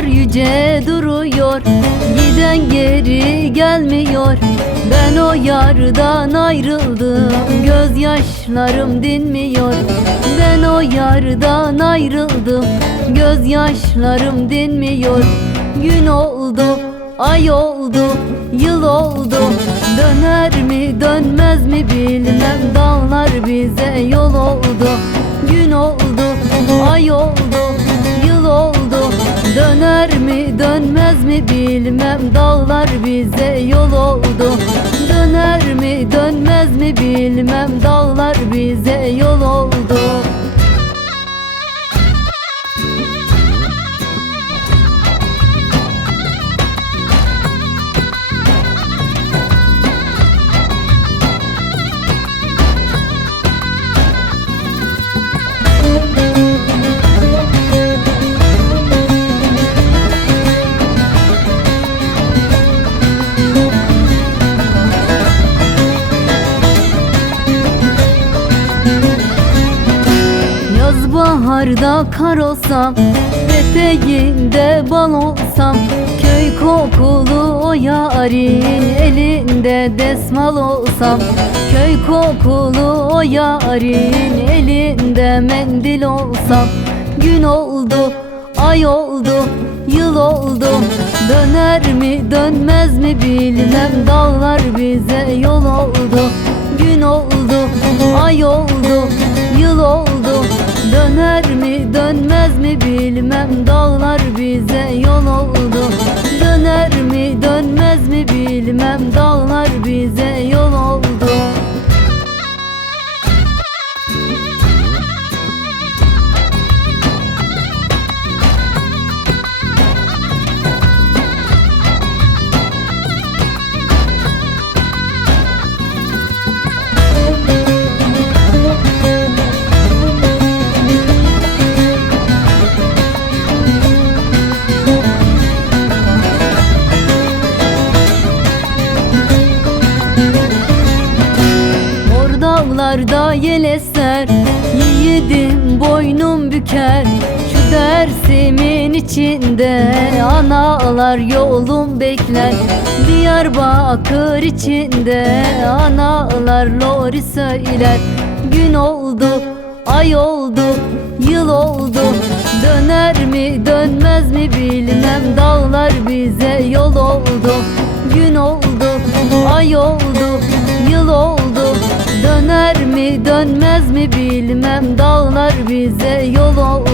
Dağlar yüce duruyor, giden geri gelmiyor. Ben o yardan ayrıldım, gözyaşlarım dinmiyor. Ben o yardan ayrıldım, gözyaşlarım dinmiyor. Gün oldu, ay oldu, yıl oldu. Döner mi dönmez mi bilmem, dağlar bize yol oldu. Gün oldu, ay oldu, yıl oldu. Döner mi dönmez mi bilmem, dağlar bize yol oldu. Döner mi dönmez mi bilmem, dağlar bize yol oldu. Baharda kar olsam, eteğinde bal olsam, köy kokulu o yarın elinde desmal olsam, köy kokulu o yarın elinde mendil olsam. Gün oldu, ay oldu, yıl oldu. Döner mi dönmez mi bilmem, dağlar bize yol oldu. Gün oldu, ay oldu, yıl oldu. Döner mi dönmez mi bilmem, dağlar bize yol oldu. Döner mi dönmez mi bilmem, dağlar bize yol oldu. Dağlarda yel eser, yiğidim boynum büker. Şu Dersim'in içinde analar yolum bekler. Diyarbakır içinde analar lori söyler. Gün oldu, ay oldu, yıl oldu. Döner mi dönmez mi bilmem, dağlar bize yol oldu. Gün oldu, ay oldu, yıl oldu. Döner mi dönmez mi bilmem, dağlar bize yol oldu.